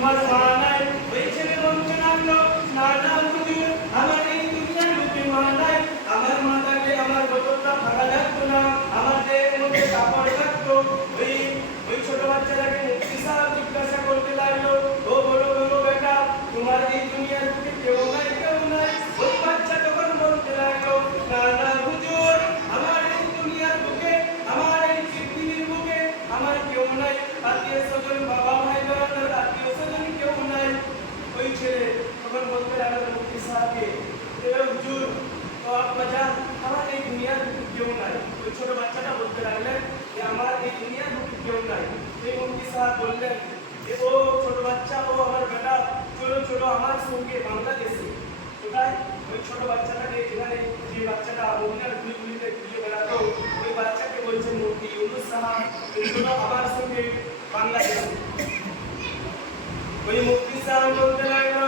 তোমার মা নাই। ওই ছেলে বলতে লাগলো, না না হুজুর, আমার এই দুনিয়ার বুকে মা নাই। আমার মা থাকলে আমার বদলটা ভাঙা লাগতো না, আমার দেহের মধ্যে কাপড় থাকতো। ওই ওই ছোট বাচ্চাটাকে মুফতি সাহেব জিজ্ঞাসা করতে লাগলো, ও বলো বলো বেটা, তোমার এই দুনিয়ার বুকে কেউ নাই কেউ নাই? ওই বাচ্চা তখন বলতে লাগলো, না না হুজুর, আমার এই দুনিয়ার বুকে, আমার এই পৃথিবীর বুকে আমার কেউ নাই। আত্মীয় স্বজন, বাবা ভাই বেড়ানোর আত্মীয় স্বজন কেউ নাই। ওই ছেলে তখন বলতে লাগলো মুফতি সাহেবকে, এ হুজুর, তো আপা জান, আমার এই দুনিয়ার বুকে কেউ নাই। ওই ছোট বাচ্চাটা বলতে লাগলেন যে আমার এই দুনিয়ার বুকে কেউ নাই। এই মুফতি সাহেব বললেন, ও ছোট বাচ্চা, ও আমার বেটা, চলো চলো আমার সঙ্গে বাংলাদেশে। কোথায়? ওই ছোট বাচ্চাটাকে, এখানে যে বাচ্চাটা মদিনার গুলিগুলিতে ঘুরিয়ে বেড়াতো, ওই বাচ্চাকে বলছেন মুফতি ইউনুস সাহেব, চলো আমার সঙ্গে বাংলাদেশে। ওই মুফতি সাহেব বলতে লাগলো,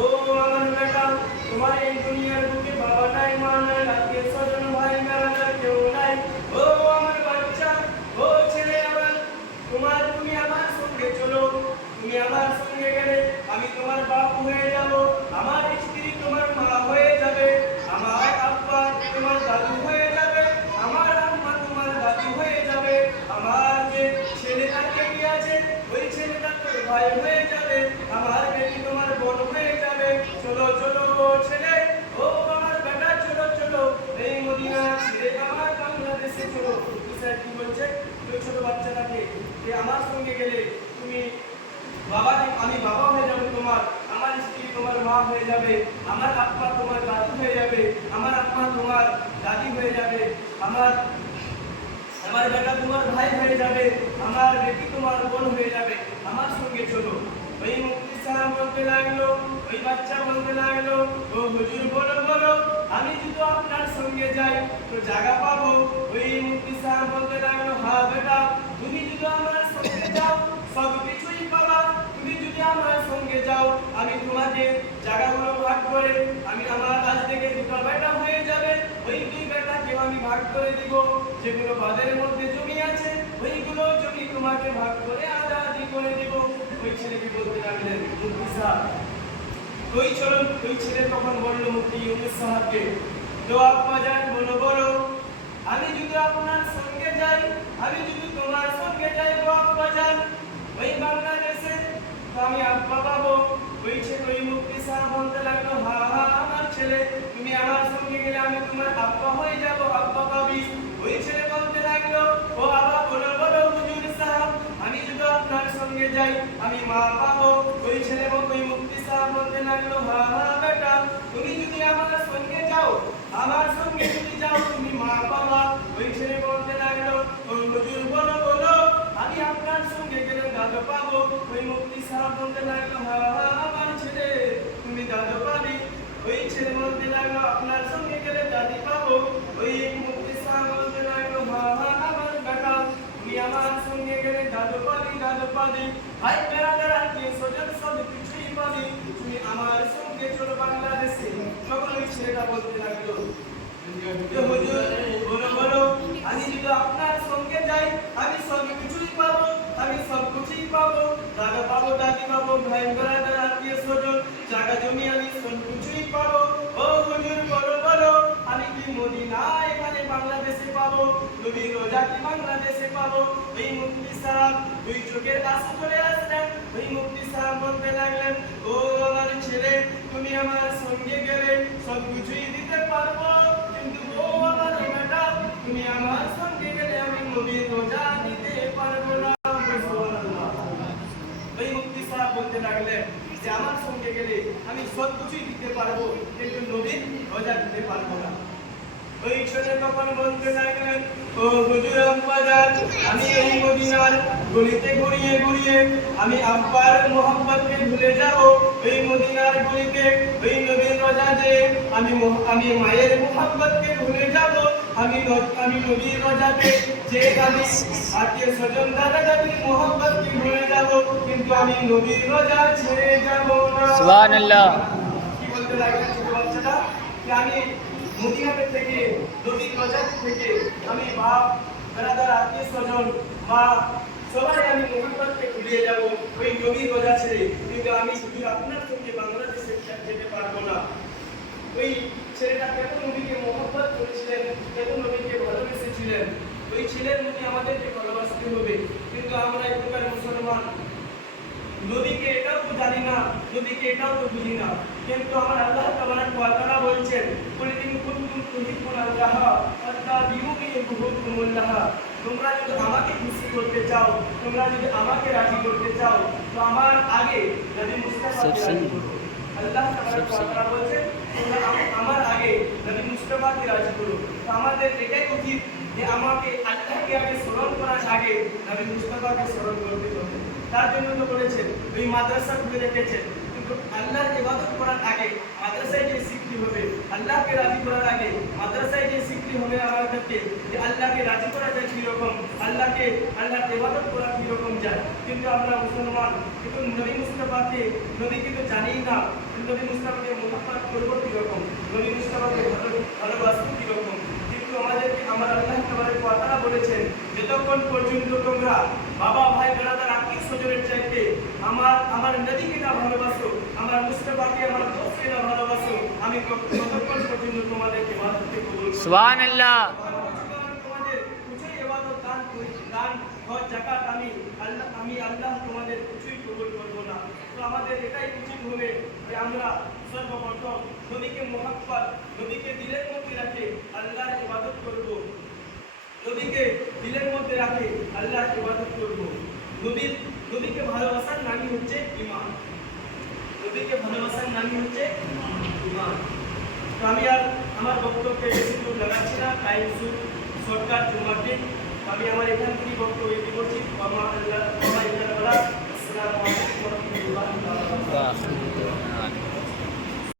ও আমার বেটা, তোমার এই দুনিয়ার বুকে বাবা নাই, মা নাই, আত্মীয় স্বজন, ভাই বেড়ানোর কেউ নাই। ও আমার বাচ্চা, ও ছেলে আমার, তুমি আমার সঙ্গে চলো। তুমি আমার সঙ্গে গেলে আমি তোমার বাপ হয়ে যাব, আমার স্ত্রী তোমার মা হয়ে যাবে, আমার আব্বা তোমার দাদু হয়ে যাবে, আমার আম্মা তোমার দাদু হয়ে যাবে, আমার যে ছেলেটা কে আছে ওই ছেলেটা তোর ভাই হয়ে যাবে, আমার বেটি তোমার বোন হয়ে যাবে। চলো চলো ছেলে, ও আমার বেটা, চলো চলো এই মদিনা ছেড়ে আমার বাংলাদেশে চলো। স্যার কি বলছে? ওই ছোট বাচ্চাটাকে, যে আমার সঙ্গে গেলে তুমি বাবা, আমি বাবা হয়ে যাবে তোমার, আমার স্ত্রী তোমার মা হয়ে যাবে, আমার আত্মা তোমার দাদু হয়ে যাবে, আমার আত্মা তোমার দাদি হয়ে যাবে, আমার আমার বেটা তোমার ভাই হয়ে যাবে, আমার বেটি তোমার বোন হয়ে যাবে, আমার সঙ্গে চলো। ওই মুফতি সাহেব বলতে লাগলো, ওই বাচ্চা বলতে লাগলো, ও হুজুর বলো বলো, আমি যদি আপনার সঙ্গে যাই তো জায়গা পাবো? ওই মুফতি সাহেব বলতে লাগলো, হ্যাঁ বেটা, তুমি যদি আমার সঙ্গে যাও সব কিছুই পাবা। তুমি যদি আমার সঙ্গে যাও আমি তোমাকে জায়গাগুলো ভাগ করে, আমি আমার আজ থেকে দুটো বেটা হয়ে যাবে, ওই দুই বেটাকে আমি ভাগ করে দিব। যেগুলো বাজারের মধ্যে জমি আছে ওইগুলো জমি তোমাকে ভাগ করে আলাদা করে দিব। ওই ছেলেকে বলতে লাগলেন মুফতি সাহেব। ওই ছেলে তখন বললো মুফতি ইউনুস সাহেবকে, তো আপা জান বলো বলো, আমি যদি আপনার সঙ্গে যাই, আমি যদি তোমার সঙ্গে যাই গো আপা জান ওই বাংলাদেশে, তো আমি আব্বা পাবো? ওই মুফতি সাহেব বলতে লাগলো, হ্যাঁ হ্যাঁ আমার ছেলে, তুমি আমার সঙ্গে গেলে আমি তোমার আব্বা হয়ে যাব, আব্বা পাবি। ওই ছেলে বলতে লাগলো, ও আব্বা বলো বলো হুজুর সাহেব, আমি যদি আপনার সঙ্গে যাই আমি মা পাবো? ওই মুফতি সাহেব বলতে লাগলো, হ্যাঁ হ্যাঁ বেটা, তুমি যদি আমার সঙ্গে যাও, আমার সঙ্গে যদি যাও তুমি মা পাবা। ওই ছেলে বলতে লাগলো, ও হুজুর বলো বলো, আমি আপনার সঙ্গে গেলে দাদু পাবো? ওই মুফতি সাহেব বলতে লাগলো, হ্যাঁ হ্যাঁ আমার ছেলে, তুমি দাদু পাবি। ওই ছেলে বলতে লাগলো, আপনার সঙ্গে গেলে দাদি পাবো? ওই মুফতি সাহেব বলতে লাগলো, হ্যাঁ হ্যাঁ আমার বেটা, তুমি আমার সঙ্গে গেলে দাদু পাবি, দাদু পাবি, ভাই বেড়াদার আত্মীয় স্বজন সব কিছুই পাবি, তুমি আমার সঙ্গে চলো বাংলাদেশে। তখন ওই ছেলেটা বলতে লাগলো, হুজুর বলো বলো, আমি যদি আপনার সঙ্গে যাই আমি সব কিছুই পাবো, আমি সব কিছুই পাবো, দাদা পাবো, দাদি পাবো, ভাই বেড়াদার আত্মীয় স্বজন, জায়গা জমি আমি সব কিছুই পাবো। ও হুজুর বলো বলো, আমি কি মদিনা এখানে বাংলাদেশে পাবো? নবীর রোজা কি বাংলাদেশে পাবো? ওই মুফতি সাহেব দুই চোখের আঁসু চলে আসলেন। ওই মুফতি সাহেব বলতে লাগলেন, ও আমার ছেলে, তুমি আমার সঙ্গে গেলে সব কিছুই দিতে পারবো, কিন্তু ও আমার বেটা, তুমি আমার সঙ্গে গেলে আমি নবীর রোজা দিতে পারবো না। ওই মুফতি সাহেব বলতে লাগলেন যে আমার সঙ্গে গেলে আমি সব কিছুই দিতে পারবো, কিন্তু নবীর রোজা দিতে পারবো না। ওই ছেলে তখন বলতে লাগলেন, ও হুজুর আব্বা জান, আমি এই মদিনার গলিতে ঘুরিয়ে ঘুরিয়ে আমি আব্বার মোহাম্মদকে ভুলে যাব। এই মদিনার গলিতে ওই নবীর রোজা যে আমি মায়ের মোহাম্মদকে ভুলে যাব। আমি নবীর রোজাতে যে আমি আত্মীয় স্বজন দাদা দাদির মোহাম্মদকে ভুলে যাব, কিন্তু আমি নবীর রোজা ছেড়ে যাব না। সুবহানাল্লাহ। কি বলতে লাগলেন ছোট বাচ্চাটা? আমি মদিনাতে থেকে, নবীর রোজা থেকে আমি বাপ বেড়াদার আত্মীয় স্বজন, মা সবাই আমি মোহাম্মদকে ভুলিয়ে যাব ওই নবীর রোজা ছেড়ে, কিন্তু আমি শুধু আপনার সঙ্গে বাংলাদেশে যেতে পারবো না। ওই ছেলেটা কেন নবীকে মোহাম্মদ করেছিলেন, কেন নবীকে ভালোবেসেছিলেন, ওই ছেলের মধ্যে আমাদেরকে ভালোবাসতে হবে। কিন্তু আমরা এই প্রকার মুসলমান নদীকে এটাও তো জানি না, নদীকে এটাও তো বুঝি না, কিন্তু আমার আল্লাহ তাবারক ওয়া তাআলা বলছেন কুল ইন কুনতুম তুহিব্বুনাল্লাহ ফাত্তাবিউনি ইউহিব্বুকুমুল্লাহ, তোমরা যদি আমাকে খুশি করতে চাও, তোমরা যদি আমাকে রাজি করতে চাও, তো আমার আগে নবী মুস্তাফাকে রাজি করো। আল্লাহ তাবারক ওয়া তাআলা বলছেন তোমরা আমার আগে নবী মুস্তাফাকে রাজি করো। তো আমাদের এটাই উচিত যে আমাকে আল্লাহকে আগে স্মরণ করার আগে নবী মুস্তাফাকে স্মরণ করতে হবে। তার জন্য তো বলেছেন ওই মাদ্রাসা খুলে রেখেছেন, কিন্তু আল্লাহর ইবাদত করার আগে মাদ্রাসায় যে শিখতে হবে, আল্লাহকে রাজি করার আগে মাদ্রাসায় যে শিখতে হবে আমাদেরকে যে আল্লাহকে রাজি করা যায় কীরকম, আল্লাহর ইবাদত করা কীরকম যায়। কিন্তু আমরা মুসলমান কিন্তু নবী মুস্তাফাকে, নবীকে তো জানি না, নবী মুস্তাফাকে মোহাম্মদ করবো কীরকম, নবী মুস্তাফাকে ভালোবাসবো কীরকম। কিন্তু আমাদেরকে আমার আল্লাহ তাবারক ওয়া তাআলা বলেছেন যতক্ষণ পর্যন্ত তোমরা বাবা ভাই বেড়াদার আত্মীয় স্বজনের চাইতে আমার নবীকে না ভালোবাসো, আমার মুস্তাফাকে আমার দোস্তকে না ভালোবাসো, আমি ততক্ষণ পর্যন্ত তোমাদেরকে ইবাদতকে কবুল করব না। সুবহানাল্লাহ। তোমাদের কিছুই ইবাদত দান হজ যাকাত আমি আল্লাহ তোমাদের কিছুই কবুল করব না। তো আমাদের এটাই উচিত হবে যে আমরা সর্বপ্রথম নবীকে মুহাব্বত, নবীকে দিলের মধ্যে রাখে আল্লাহর ইবাদত করব, নবীকে দিলের মধ্যে রাখে আল্লাহর ইবাদত করব। নবীকে ভালোবাসার নামই হচ্ছে ঈমান, নবীকে ভালোবাসার নামই হচ্ছে ঈমান। তো আমি আর আমার বক্তব্যে বেশি দূর লাগাচ্ছি না, টাইম শর্টকাট জুমার দিন। আমি আমার এখান থেকে বক্তব্য এটি করছি। আসসালামু আলাইকুম ওয়া রাহমাতুল্লাহি ওয়া বারাকাতুহু।